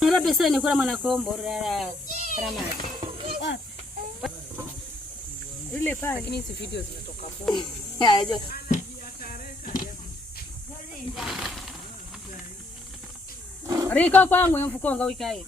Nila pesa ni kula mwanakombo rara maji. Ile pale lakini hizi video zimetoka hapo. Rika kwangu mfuko wangu wikae.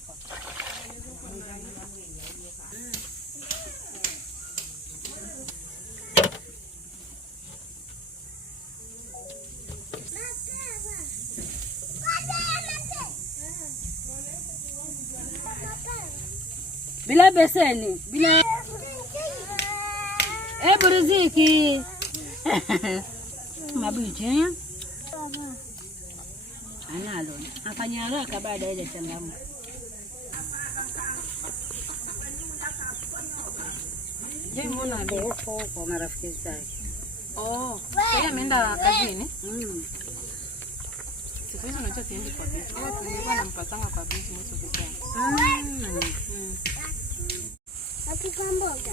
Bila beseni, bila Riziki. Mabichi. Analo. Afanya haraka baada ya ile changamoto. Je, mbona leo kwa marafiki zake? Oh, yeye ameenda kazini? Siku hizo unaacha siendi kwa bizi. Watu nilikuwa nampatanga kwa bizi mwisho kesho. Napika mboga.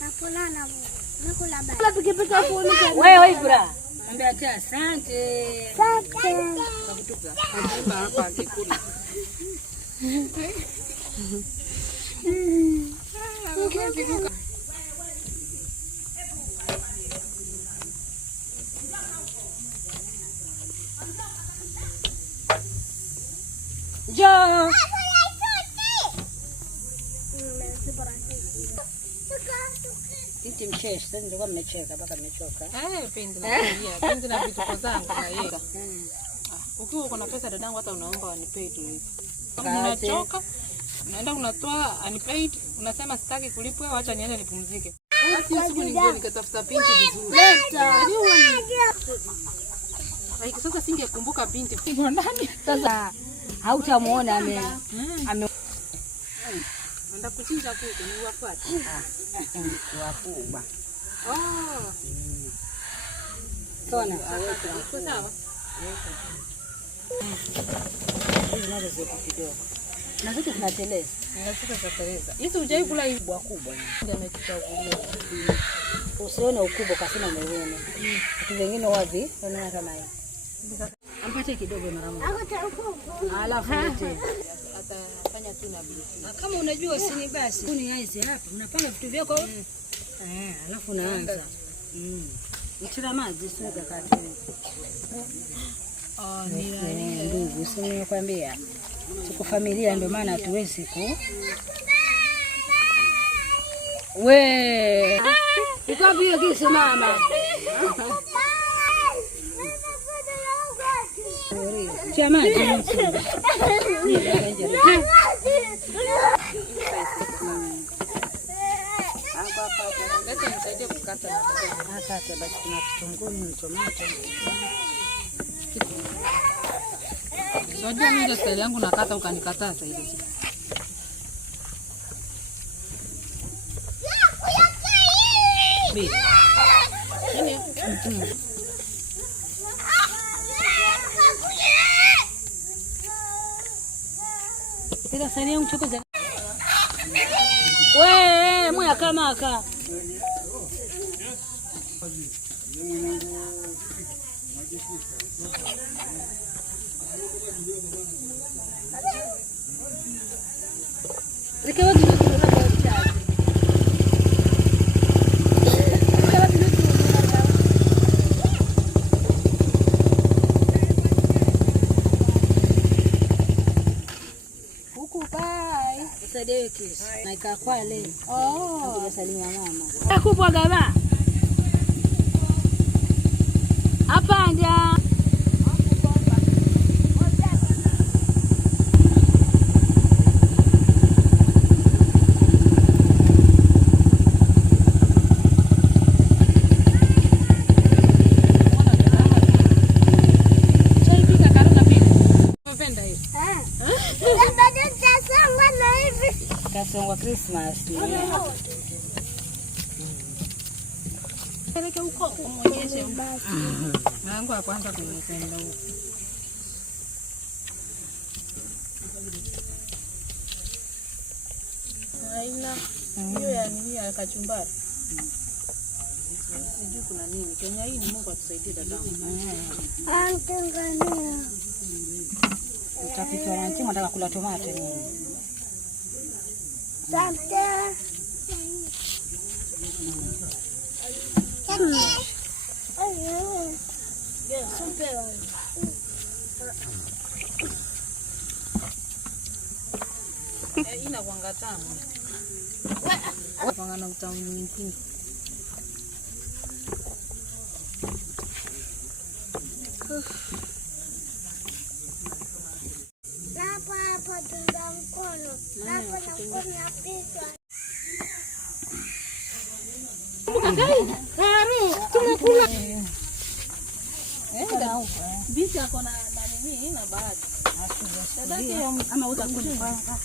Nakula baba. Kula pikipiki hapo ni wewe Ibra. Mwambie acha asante. Asante. Nakutuka. Hapa akikula. Jo. Iti mcheshi, ndio mmecheka mpaka mmechoka. Penzi na kulia, penzi na vitu zangu na yeye. Ukiwa uko na pesa dadangu hata unaomba wanipei tu hivi. Unachoka, unaenda unatoa unpaid, unasema sitaki kulipwa, acha niende nipumzike. Siku nyingine nikatafuta binti vizuri. Leta. Haiki sasa singekumbuka binti kwa ndani. Sasa hautamuona ame Nenda kuchinja kuku ni wafuate. Wafuba. Sona, iko sawa. Hizi zote kidogo. Na zote zinateleza. Zinateleza. Hizi hujai kula hivi kubwa. Ndio amekuchagulia. Usione ukubwa kasema umeona. Vitu vingine wazi, unaona kama hivi. Ampate kidogo mara moja. Alafu yote. Atafanya tu na bibi. Kama unajua usini basi. Kuni hizi hapa, unapanga vitu vyako. Alafu unaanza. Utira maji sio kakati. Ni ndugu, si nimekwambia. Tuko familia ndio maana hatuwezi we. Nikwambie kisi mama. Chama Kata basi kuna kitunguu, tomato. Sio mimi style yangu nakata ukanikataa sasa hivi. Bi. Sasa sani yangu chokoza. We, moya kama aka. Na ikakwale. Ndio salimia mama. Akubwa gaba. Hapa ndia. Kasongwa Christmas. Peleke huko kumwonyeshe huko. Nangu ya kwanza kunisenda huko. Haina hiyo ya nini ya kachumbari. Sijui kuna nini. Kenya hii ni Mungu atusaidie dadangu. Antanganua. Utapika na ntima nataka kula tomato nini? Sante. Ina kwanga tamu. Kwanga na utamu mwingi. Hapa tunda mkono. Hapa na mkono ya pizza. Tumekula. Bicha kona na nini na bahati. Dadake Ama utakula kwanza.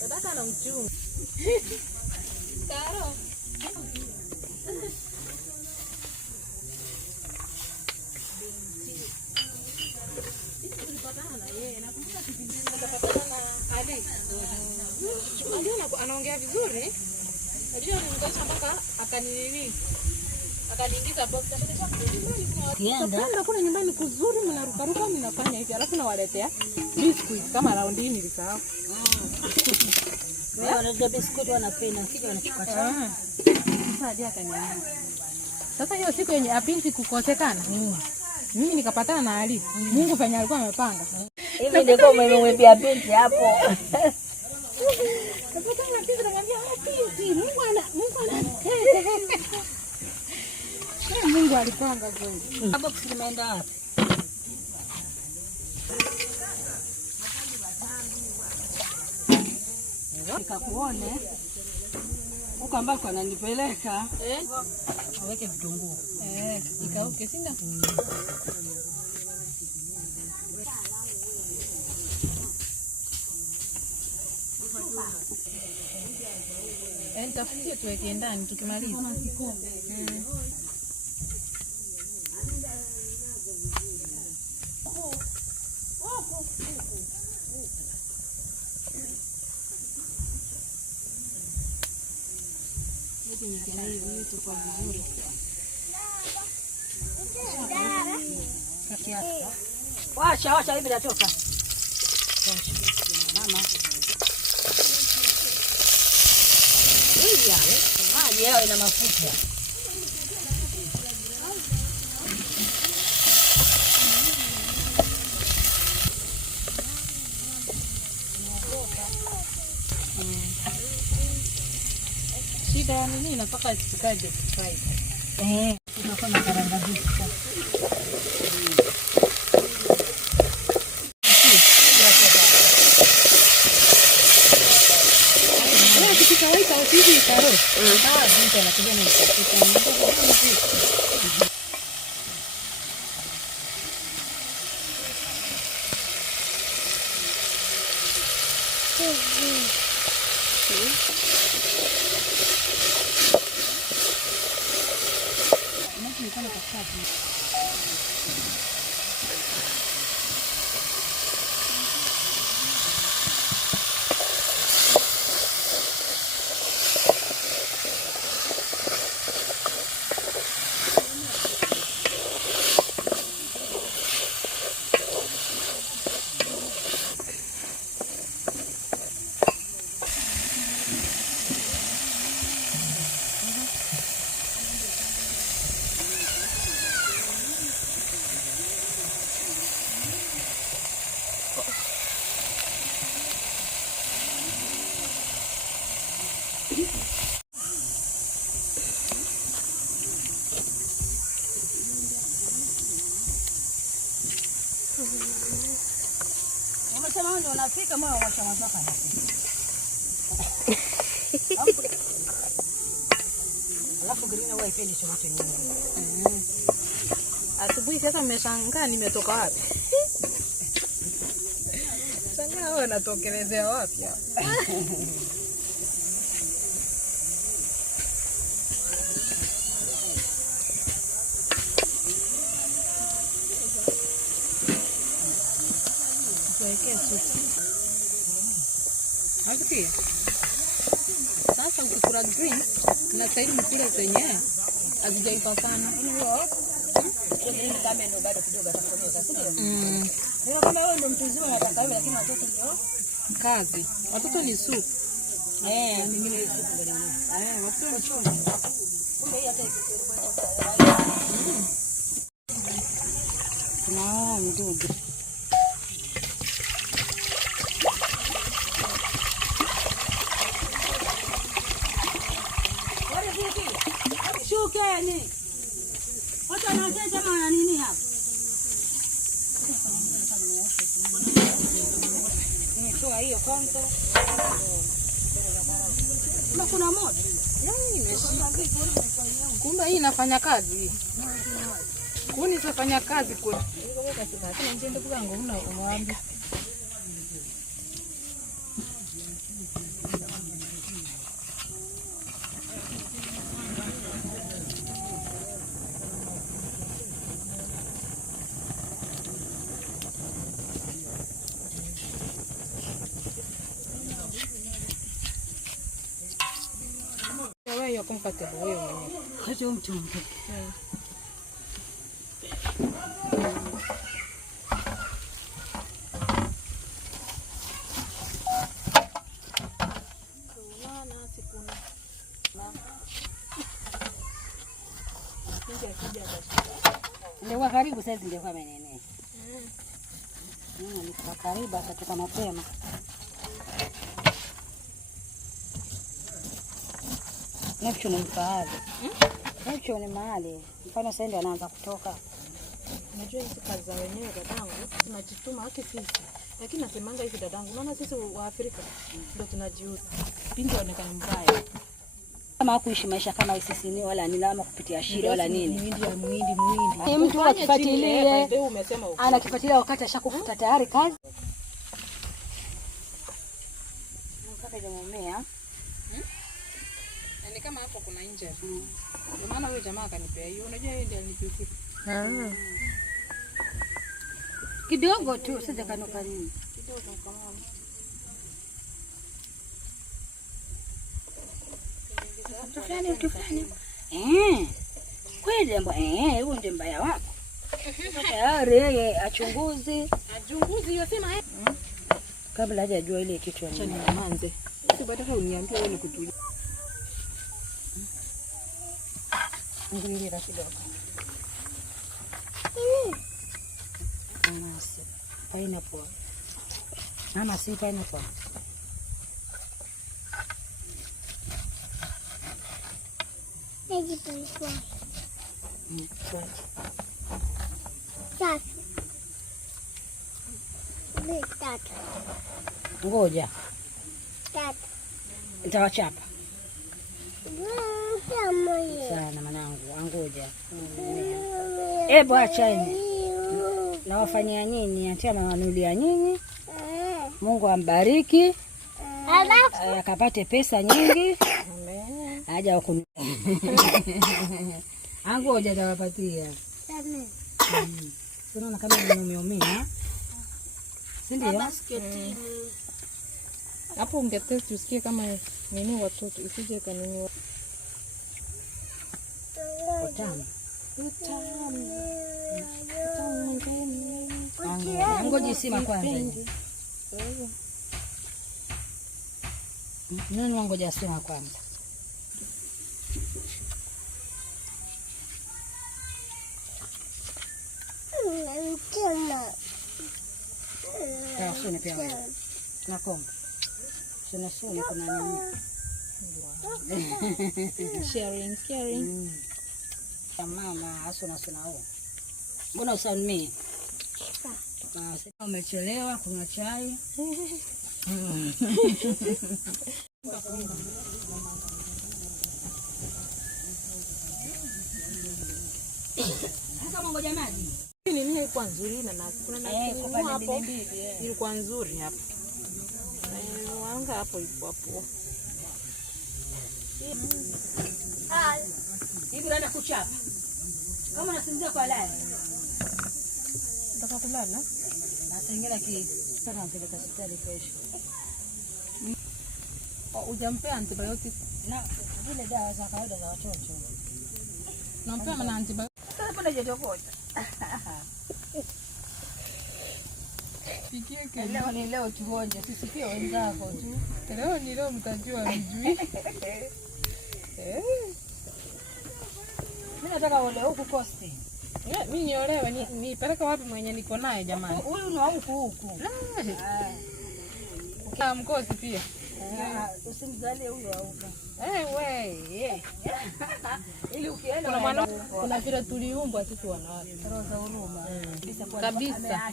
Dadaka na mchungu. Karo. Anaongea vizuri. Najua nimekosha mpaka akaniingiza box. Ndio kuna nyumbani kuzuri mnarukaruka mnafanya hivi alafu nawaletea biscuit kama round hii nilisahau. Wewe unajua biscuit wanapenda kile wanachukua sana. Sasa hadi akaniambia. Sasa hiyo siku yenye apinti kukosekana. Mimi nikapatana na Ali. Mungu fanya alikuwa amepanga. Hivi ndio umemwambia binti hapo. Napatana na binti anamwambia binti, Mungu ana Mungu alipanga kweli. Hapo tumeenda wapi? Nikakuone. Huko ambako ananipeleka. Aweke vitunguu. Ikauke sinda. Nitafutie tuweke ndani tukimaliza. Washa hivi natoka. Mama. Maji yao ina mafuta. Shida nini inapaka isikaje fry. Tunafanya karanga hizi sasa. Kawaida hivi karo. Binti anakuja na Unasema ndio unapika moyo wa chama zako hapa. Alafu green huwa ipendi tomato nyingi. Asubuhi sasa mmeshangaa nimetoka wapi? Shangaa wewe unatokelezea wapi hapa? supu. Hakutia. Sasa ukikula green na sasa hivi kile zenye hazijaiva sana. Ndio kama ndio bado kidogo atakomeza, si ndio? Ndio kama wewe ndio mtu mzima unataka hiyo, lakini watoto ndio kazi. Watoto ni supu. Nyingine ni supu ndio. Watoto ni supu. Kumbe hii hata na mdudu. Shukeni. Watu wanataka maana nini hapa? Toa hiyo kwanza. Kuna moto. Kumbe hii inafanya kazi. Kuni zafanya kazi kweli. Lakini nje ndugu yangu umwambie. Wewe you're comfortable wewe mwenyewe. Acha umchunge. Ndio karibu sasa ndio kwa menene. Ni kwa karibu atatoka mapema. Nacho ni mfaadhi. Nacho ni mahali. Mfano sasa ndio anaanza kutoka. Unajua hizi kazi za wenyewe dadangu tunajituma haki sisi. Lakini nasemanga hivi dadangu, unaona sisi wa Afrika ndio tunajiuza. Pindi onekana mbaya. Kama kuishi maisha kama sisi ni wala ni lama kupitia shida wala nini. Muhindi. Ni mtu akifuatilia. Anakifuatilia wakati ashakufuta tayari kazi. Mpaka jamomea. Ni kama hapo kuna nje. Ndio maana wewe jamaa akanipea hiyo. Unajua yeye ndiye alinipikia. Kidogo tu sasa kanuka nini? Kidogo kama. Tufani. Kweli huo ndio mbaya wako. Tayari yeye achunguzi yosema kabla hajajua ile kitu ni manze. Sisi baadaye uniambie wewe nikutulia. Ngirira kidogo. Mama pineapple. Mama si pineapple. Negi pineapple. Sasa. Tatu. Ngoja. Tatu. Nitawachapa. Samoye. Sana mwanangu, angoja. Ebo acha hivi. Nawafanyia nyinyi, acha nawanulia nyinyi. Mungu ambariki. Akapate pesa nyingi. Amen. Aje wakuni. Angoja tawapatia. Amen. Unaona kama umeumia. Si ndio? Basketini. Hapo ungetest usikie kama nini watoto isije kanini. Utamu. Utamu. Ngoja isima kwanza. Nani wangoja sima kwanza. Sune pia wewe. Na kombo. Sune kuna nini? Sharing. Mama asuna huo. Mbona usanimie? Sasa umechelewa kunywa chai. Kama ngoja maji. Nini ilikuwa nzuri na kuna na hapo. Ilikuwa nzuri hapo. Wanga hapo ilikuwa hapo. Hivi naenda kuchapa. Kama nasinzia kwa lala. Nataka kulala. Nasengela sana nampeleka hospitali kesho. Hujampea antibiotic? Na zile dawa za kawaida za watoto. Nampea na antibiotic. Sasa mbona hujatokoa? Pikie ke. Leo ni leo tuonje, sisi pia wenzako tu. Leo ni leo mtajua vijui. Mimi nataka ole huku Kosti. Mimi niolewe nipeleke wapi mwenye niko naye jamani? Huyu ni wa huku. Mkosi pia. Usimzalie huyo wa huku. Ili ukienda kuna vile tuliumbwa sisi wanawake. Roho za huruma. Kabisa.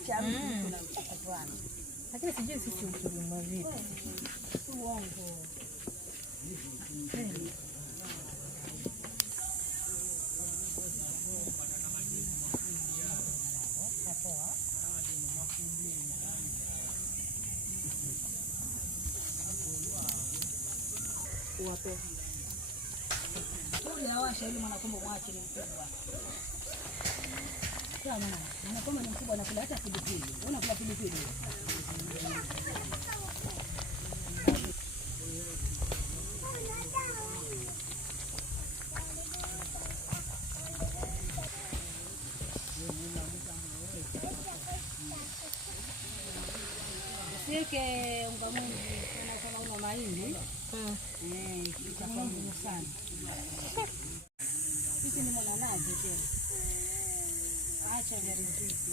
Lakini sijui sisi ukiumbwa vipi. Uongo. Wape. Unawasha ili mwanakombo mwache ni mkubwa. Kama mwanakombo ni mkubwa anakula hata pilipili. Unakula pilipili. Sike unga mwingi kama una mahindi. Itakuwa ngumu sana. Sisi ni mwananazi tena. Acha jariziki.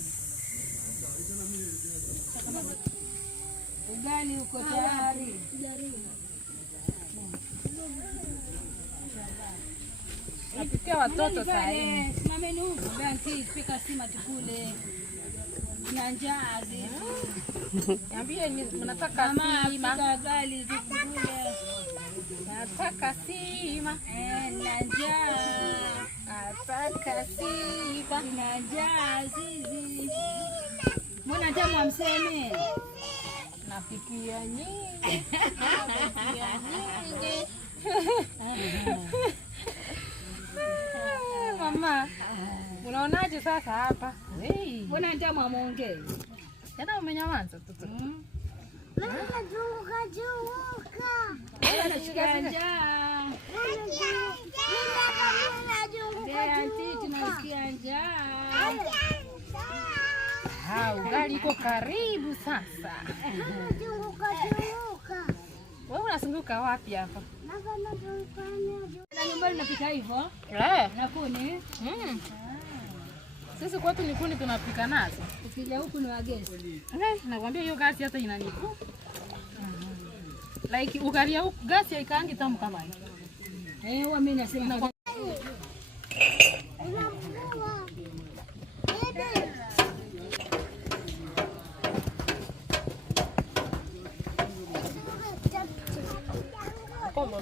Ugali uko tayari. Napikia watoto saa hii. Simameni huko banki pika sima tukule. Na njaa zizi. Niambie mnataka sima. Ugali tukule. Nataka sima. Na njaa. Nataka sima. Na njaa zizi. Mbona tamu mseme? Napikia nyingi. Napikia nyingi. Mama, unaonaje sasa hapa? Mbona tamu amuongee? Tena umenyamaza tu. Anasikia njaa. Tunasikia njaa. Ugali iko karibu sasa. Wewe unasunguka wapi hapa? Na nyumbani napika hivyo? Na kuni? Sisi kwetu ni kuni tunapika nazo. Ukija huku ni wa gesi. Nakwambia hiyo gasi hata inaniku. Like ugali ya huku gasi haikaangi tamu kama hii. Huwa mimi nasema kama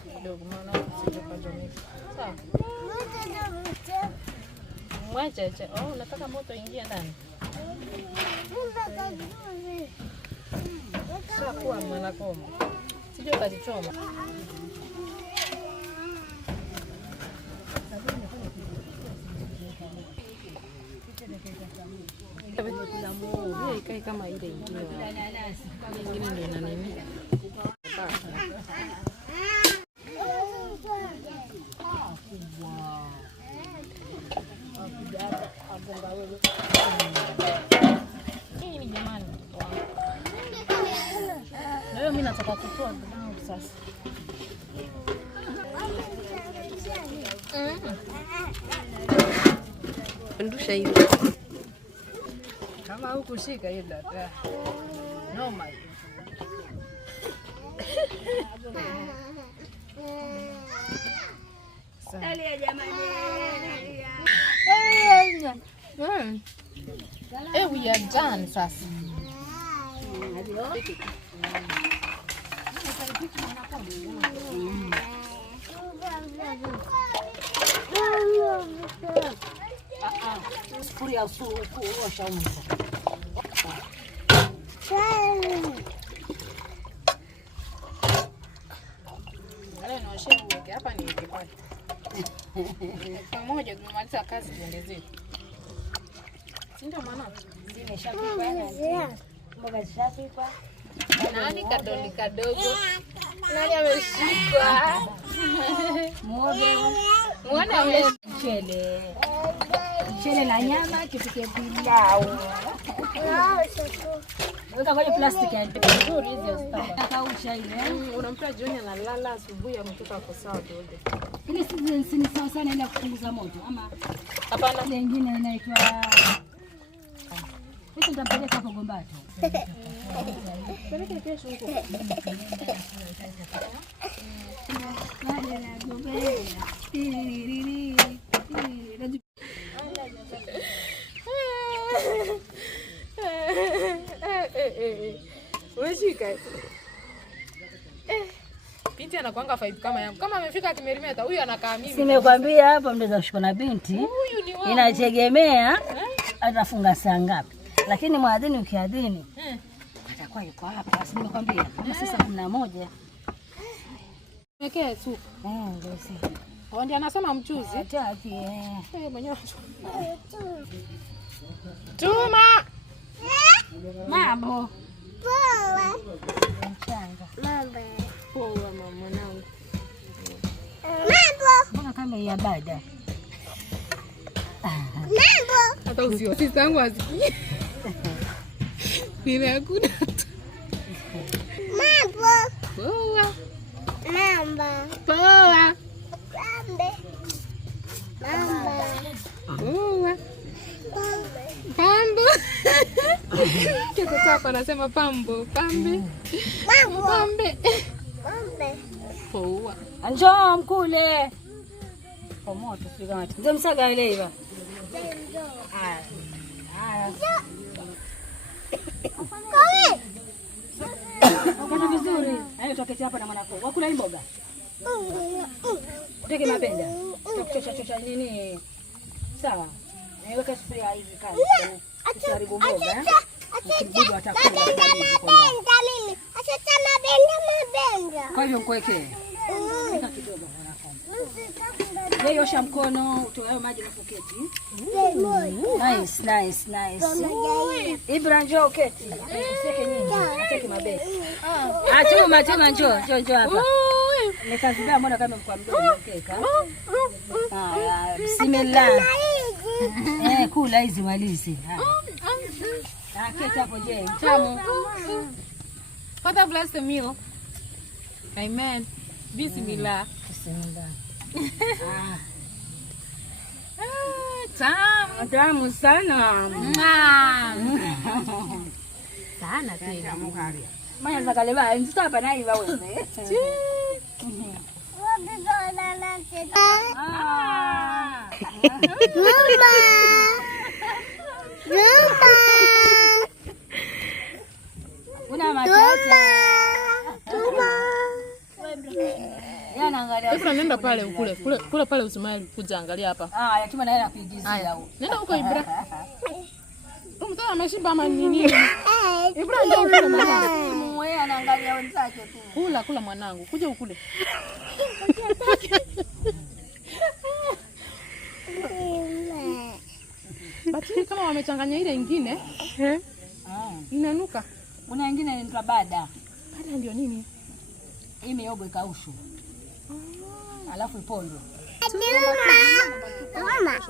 kidogo maana sijapajomika. Sawa. Mwache. Unataka moto ingie ndani? Sasa kwa mwanakomo. Sije utajichoma. Hiyo ikai kama ile ingine. Ingine ndio ina nini? Hii ni jamani. Leo mimi nataka kutoa dadangu sasa. Ndusha hivi. Kama hukushika hiyo dada. Noma. Dalia jamani. We are done sasa. Sufuria osha umsa. Ale na osha hapa ni kipande. Pamoja tumemaliza kazi tuende zetu. Ndio maana Nimeshakupenda. Mboga zishapikwa. Nani kadoli kadogo? Nani ameshikwa? Muone ule mchele na nyama tupike pilau. Weka kwenye plastiki nzuri hizo zitapata. Kausha ile. Unampa jioni analala, asubuhi ametoka kwa sawa dogo. Ile si sawa sana ile kupunguza moto ama hapana, nyingine inaitwa hicho nitapeleka hapo Gombato. Peleka kesho huko. Wale na Gombea. Umeshika. Binti anakuanga fight kama yangu. Kama amefika kimerimeta, huyu anakaa mimi. Nimekwambia hapa mnaweza kushika na binti. Huyu ni wangu. Inategemea atafunga saa ngapi. Lakini mwadhini ukiadhini atakuwa yuko hapa. Si nimekwambia kama sasa 11. Wekee tu. Ndio sasa. Wao ndio anasema mchuzi. Hataki Mwenyewe. Tuma. Mambo. Poa. Mchanga. Mambo. Poa mama mwanangu. Mambo. Mbona kama ya bada? Mambo. Hata usio sisi yangu asikii. Bila hakuna. Mambo. Poa. Mambo. Poa. Mambo. Mambo. Poa. Pambo. Kiko chako anasema pambo, pambe. Mambo. Pambe. Mambo. Poa. Njoo mkule. Kwa moto sio kama. Ndio msaga ile hivi. Haya. Haya. Kome. Ukata vizuri. Hayo toketi hapa na mwanako. Wakula mboga. Uteke mapenda. Chocha nini? Sawa. Niweka sufuria hivi kali. Usiharibu mboga. Kidogo atakula. Kwa hivyo mkuwekee. Weka kidogo mwanako. Wewe osha mkono, utoe maji na kuketi. Nice. Ibra njoo keti. Useke nyingi. Uteke mabeki. Tuma njoo hapa. Nikazibia mbona kama kwa mdomo ukeka. Bismillah. Kula hizi malizi. Keti hapo je, mtamu. Father bless the meal. Amen. Bismillah. Tamu sana. Sana tena. Maya zakaleba, mtapa na hiva wewe. Una matata. Yana angalia. Hebu nenda pale ukule. Kula pale usimali kuja angalia hapa. Yatuma na yeye kuigizia huko. Nenda huko Ibra. Mtaka ameshiba ama nini? Ibra ndio ukule mwanangu. Yeye anaangalia wenzake tu. Kula mwanangu. Kuja ukule. Bati kama wamechanganya ile nyingine, inanuka. Kuna nyingine inaitwa bada. Bada ndio nini? Hii mihogo ikaushwa. Alafu ipondo. Mama.